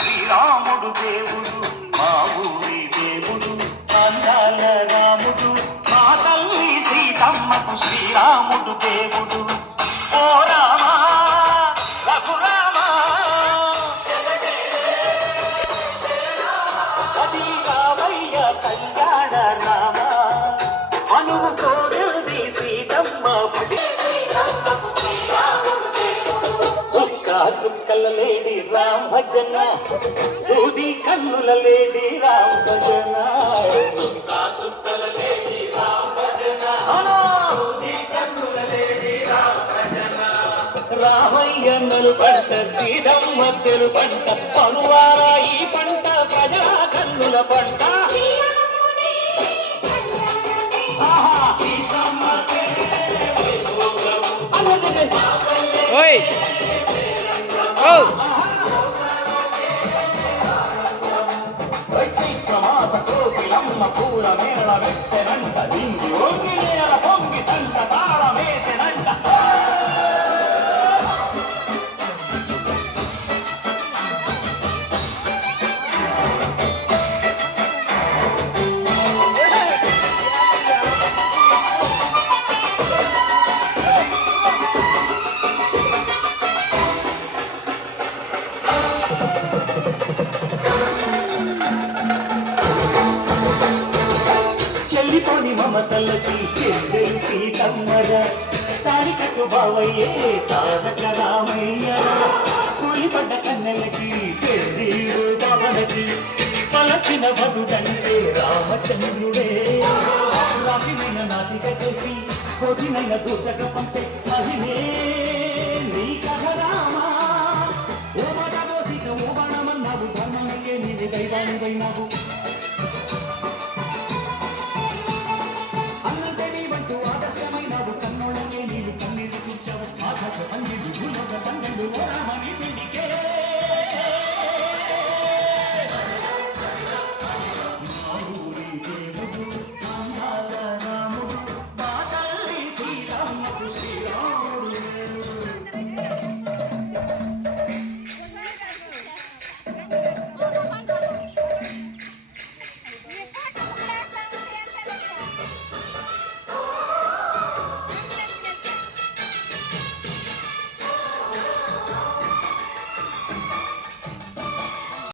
శ్రీరాముడు దేవుడు మా ఊరి దేవుడు అందాల రాముడు మా తల్లి సీతమ్మకు శ్రీరాముడు దేవుడు ఓ రామా రఘురామా అది రామయ్య కళ్యాణ రామా మనువు కోరింది సీతమ్మ చుక్కల లేడి రామ్ భజన సూది కన్నుల లేడి రామ్ భజన రామయ్య పంట సీతమ్మ పంట పనువార ఈ పంట ప్రజా కన్నుల పంట పూల మేళ వెట్టెనంట దింగి ఒంగి నేల పొంగి తంట తాళ వేసెనంట చెల్లిపోని మమతలకి చెల్లెలు సీతమ్మర తాడి కట్టు బావయ్యే తారక రామయ్య కూలిపడ్డ కన్నెలకి పెళ్ళీడు బావలకి పలచిన వధుడంటే రామచంద్రుడే రాతినైన నాటిక చేసి కోటినైన దూతక పంపే మహిమే నీ కథ రామా ఓ మాటో సీత ఓ బాణమన్నావు ధర్మానికే నీవు దైవానివైనావు దేవుడు